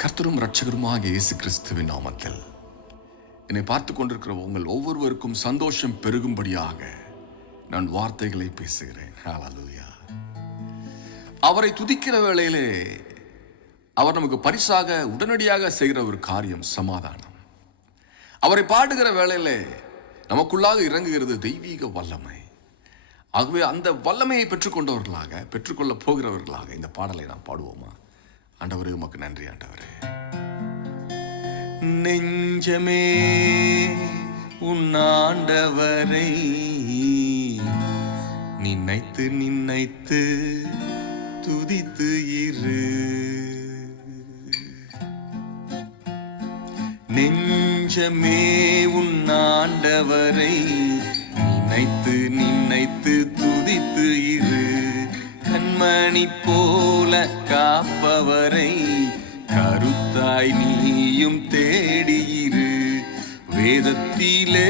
கர்த்தரும் இரட்சகருமாக இயேசு கிறிஸ்துவின் நாமத்தில் என்னை பார்த்து கொண்டிருக்கிற உங்கள் ஒவ்வொருவருக்கும் சந்தோஷம் பெருகும்படியாக நான் வார்த்தைகளை பேசுகிறேன். ஹல்லேலூயா. அவரை துதிக்கிற வேளையிலே அவர் நமக்கு பரிசாக உடனடியாக செய்கிற ஒரு காரியம் சமாதானம். அவரை பாடுகிற வேளையிலே நமக்குள்ளாக இறங்குகிறது தெய்வீக வல்லமை. ஆகவே அந்த வல்லமையை பெற்றுக்கொள்ள போகிறவர்களாக இந்த பாடலை நாம் பாடுவோமா? ஆண்டவரே, உமக்கு நன்றி ஆண்டவரே. நெஞ்சமே உன் ஆண்டவரை நினைத்து நினைத்து துதித்து இரு. நெஞ்சமே உன் ஆண்டவரை நினைத்து நினைத்து துதித்து இரு. கண்மணி போல காப்பவரை கருத்தாய் நீயும் தேடியிரு. வேதத்திலே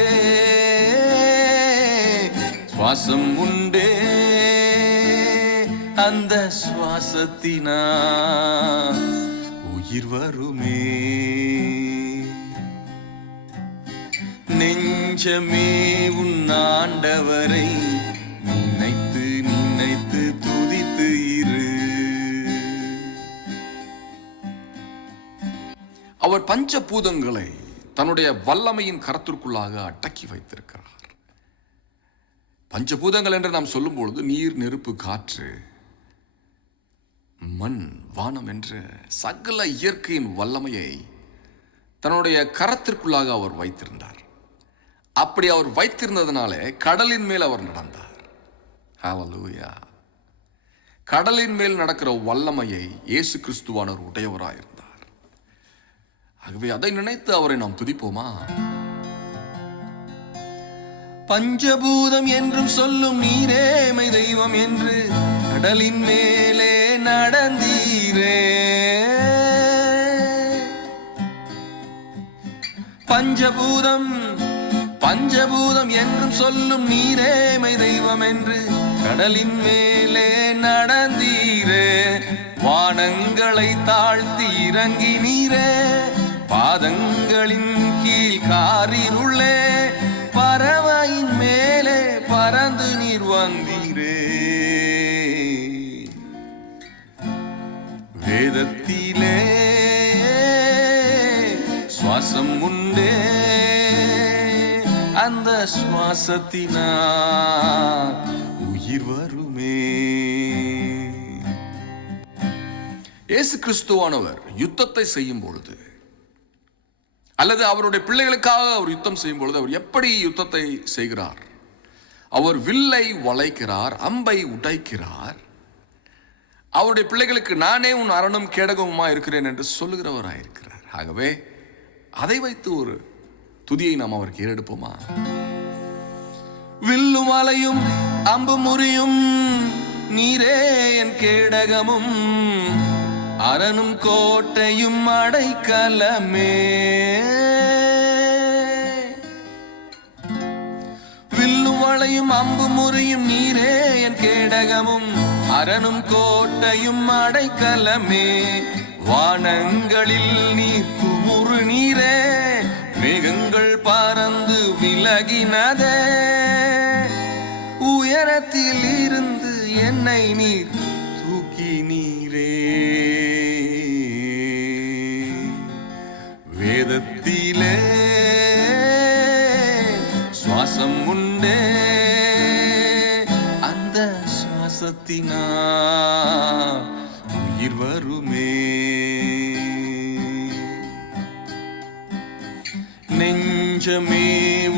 சுவாசம் உண்டே, அந்த சுவாசத்தினா உயிர் வருமே. நெஞ்சமே உன் ஆண்டவரை நினைத்து நினைத்து துதித்து இரு. அவர் பஞ்சபூதங்களை தன்னுடைய வல்லமையின் கரத்திற்குள்ளாக அடக்கி வைத்திருக்கிறார். பஞ்சபூதங்கள் என்று நாம் சொல்லும் பொழுது நீர், நெருப்பு, காற்று, மண், வானம் என்ற சகல இயற்கையின் வல்லமையை தன்னுடைய கரத்திற்குள்ளாக அவர் வைத்திருந்தார். அப்படி அவர் வைத்திருந்ததனாலே கடலின் மேல் அவர் நடந்தார். ஹல்லேலூயா. கடலின் மேல் நடக்கிற வல்லமையை இயேசு கிறிஸ்துவானவர் உடையவராயிருந்தார். ஆகவே அதை நினைத்து அவரை நாம் துதிப்போமா? பஞ்சபூதம் என்றும் சொல்லும் நீரே மை தெய்வம் என்று கடலின் மேலே நடந்தீரே. பஞ்சபூதம் என்றும் சொல்லும் நீரே மை தெய்வம் என்று கடலின் மேலே நடந்தீரே. வானங்களை தாழ்த்தி இறங்கி நீரே, பாதங்களின் கீழ் காரிருளே, பறவையின் மேலே பறந்து நீர் வந்தீரே. வேதத்திலே சுவாசம் உண்டே, அந்த சுவாசத்தினா உயிர் வருமே. இயேசு கிறிஸ்துவானவர் யுத்தத்தை செய்யும் பொழுது அல்லது அவருடைய பிள்ளைகளுக்காக அவர் யுத்தம் செய்யும் பொழுது அவர் எப்படி யுத்தத்தை செய்கிறார்? அவர் வில்லை வளைக்கிறார், அம்பை உடைக்கிறார். அவருடைய பிள்ளைகளுக்கு நானே உன் அரணும் கேடகமுமா இருக்கிறேன் என்று சொல்லுகிறவராயிருக்கிறார். ஆகவே அதை வைத்து ஒரு துதியை நாம் அவருக்கு ஏறெடுப்போமா? வில்லும் அலையும் அம்பு முறியும் நீரே என் கேடகமும், அரணும் கோட்டையும் அடைக்கலமே. வில்லும் வளையும் அம்பு முறியும் நீரே என் கேடகமும், அரணும் கோட்டையும் அடைக்கலமே. வானங்களில் நீர் குமுறு நீரே, மேகங்கள் பறந்து விலகினதே. உயரத்தில் இருந்து என்னை நீர் தூக்கி நீரே. வேதத்திலே சுவாசம் உண்டே, அந்த சுவாசத்தினா உயிர் வருமே. நெஞ்சமே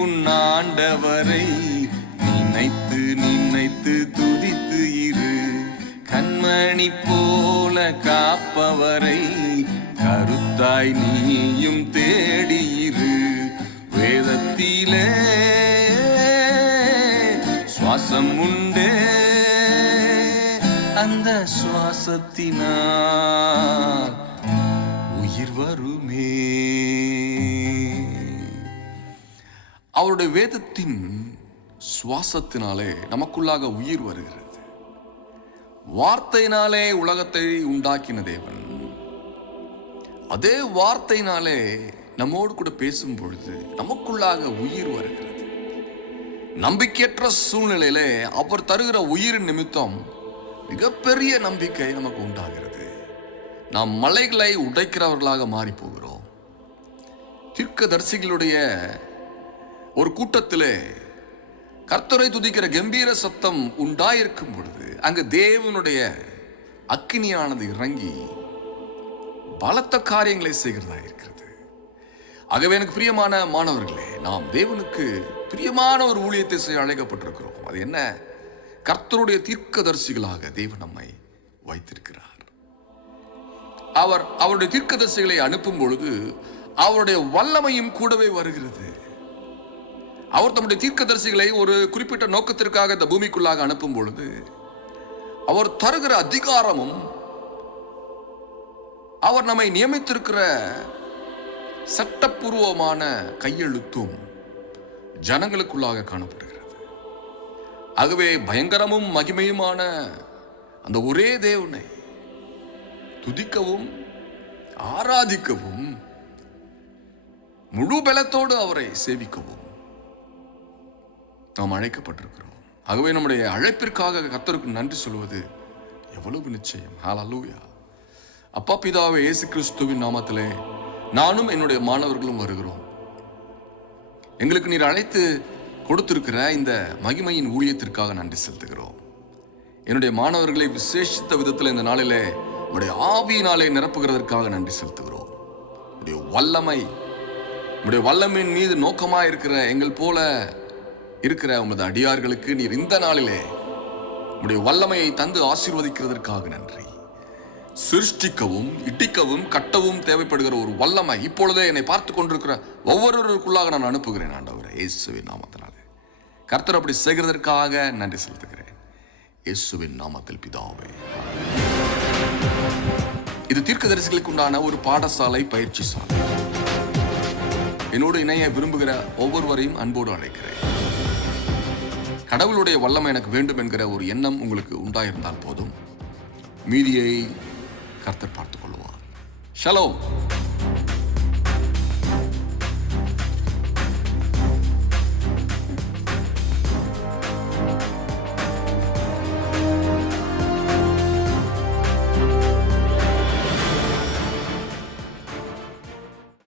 உன் ஆண்டவரை நினைத்து நினைத்து துதித்து இரு. கண்மணி போல காப்பவரை கருத்தாய் நீயும் தேடியிரு. வேதத்திலே சுவாசம் உண்டே, அந்த சுவாசத்தினா உயிர் வருமே. அவருடைய வேதத்தின் சுவாசத்தினாலே நமக்குள்ளாக உயிர் வருகிறது. வார்த்தையினாலே உலகத்தை உண்டாக்கின தேவன் அதே வார்த்தையினாலே நம்மோடு கூட பேசும் பொழுது நமக்குள்ளாக உயிர் வருகிறது. நம்பிக்கையற்ற சூழ்நிலையிலே அவர் தருகிற உயிரின் நிமித்தம் மிகப்பெரிய நம்பிக்கை நமக்கு உண்டாகிறது. நாம் மலைகளை உடைக்கிறவர்களாக மாறி போகிறோம். தீர்க்கதரிசிகளுடைய ஒரு கூட்டத்திலே கர்த்தரை துதிக்கிற கம்பீர சத்தம் உண்டாயிருக்கும் பொழுது அங்கு தேவனுடைய அக்கினியானது இறங்கி பலத்த காரியங்களை செய்கிறதா இருக்கிறது. ஆகவே எனக்கு பிரியமான மாணவர்களே, நாம் தேவனுக்கு பிரியமான ஒரு ஊழியத்தை செய்ய அழைக்கப்பட்டிருக்கிறோம். அது என்ன? கர்த்தருடைய தீர்க்கதரிசிகளாக தேவன் நம்மை வைத்திருக்கிறார். அவருடைய தீர்க்கதரிசிகளை அனுப்பும் பொழுது அவருடைய வல்லமையும் கூடவே வருகிறது. அவர் தம்முடைய தீர்க்கதரிசிகளை ஒரு குறிப்பிட்ட நோக்கத்திற்காக இந்த பூமிக்குள்ளாக அனுப்பும் பொழுது அவர் தருகிற அதிகாரமும் அவர் நம்மை நியமித்திருக்கிற சட்டப்பூர்வமான கையெழுத்தும் ஜனங்களுக்குள்ளாக காணப்படுகிறது. ஆகவே பயங்கரமும் மகிமையுமான அந்த ஒரே தேவனை துதிக்கவும் ஆராதிக்கவும் முழு பலத்தோடு அவரை சேவிக்கவும் நாம் அழைக்கப்பட்டிருக்கிறோம். ஆகவே நம்முடைய அழைப்பிற்காக கர்த்தருக்கு நன்றி சொல்வது எவ்வளவு நிச்சயம். ஹல்லேலூயா. அப்பா பிதாவே, இயேசு கிறிஸ்துவின் நாமத்திலே நானும் என்னுடைய மாணவர்களும் வருகிறோம். எங்களுக்கு நீர் அழைத்து கொடுத்திருக்கிற இந்த மகிமையின் ஊழியத்திற்காக நன்றி செலுத்துகிறோம். என்னுடைய மாணவர்களை விசேஷித்த விதத்தில் இந்த நாளிலே உடைய ஆவியினாலே நிரப்புகிறதற்காக நன்றி செலுத்துகிறோம். உடைய வல்லமையின் மீது நோக்கமாக இருக்கிற எங்கள் போல இருக்கிற உமது அடியார்களுக்கு நீர் இந்த நாளிலே உடைய வல்லமையை தந்து ஆசீர்வதிக்கிறதற்காக நன்றி. சிருஷ்டிக்கவும் இடிக்கவும் கட்டவும் தேவைப்படுகிற ஒரு வல்லமை இப்பொழுதே என்னை பார்த்து கொண்டிருக்கிற ஒவ்வொருவருக்குள்ளாக நான் அனுப்புகிறேன். ஆண்டவரே, இயேசுவின் நாமத்தினாலே கர்த்தர் அப்படி செய்கிறதற்காக நன்றி செலுத்துகிறேன். இயேசுவின் நாமத்தில் பிதாவே. இது தீர்க்கதரிசிகளுக்கு உண்டான ஒரு பாடசாலை, பயிற்சி சாலை. என்னோடு இணைய விரும்புகிற ஒவ்வொருவரையும் அன்போடு அழைக்கிறேன். கடவுளுடைய வல்லமை எனக்கு வேண்டும் என்கிற ஒரு எண்ணம் உங்களுக்கு உண்டாயிருந்தால் போதும், மீதியை கர்த்தர் பார்த்துக் கொள்வார். ஷலோம்.